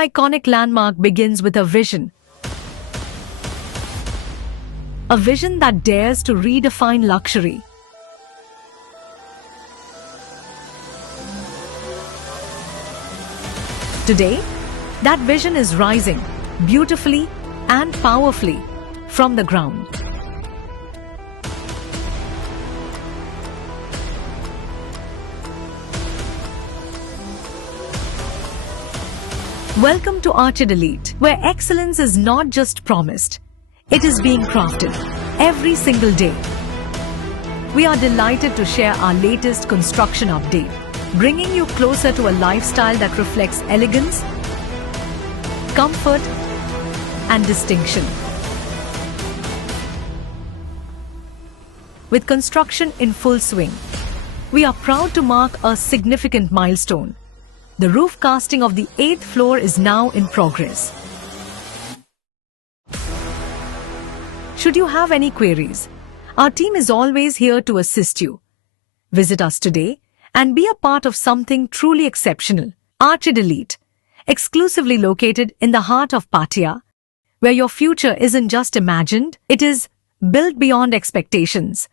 iconic landmark begins with a vision. A vision that dares to redefine luxury. Today, that vision is rising beautifully and powerfully from the ground. Welcome to Archid Elite, where excellence is not just promised, it is being crafted every single day. We are delighted to share our latest construction update, bringing you closer to a lifestyle that reflects elegance, comfort, and distinction. With construction in full swing, we are proud to mark a significant milestone. The roof casting of the 8th floor is now in progress. Should you have any queries, our team is always here to assist you. Visit us today and be a part of something truly exceptional. Archid Elite, exclusively located in the heart of Patia, where your future isn't just imagined, it is built beyond expectations.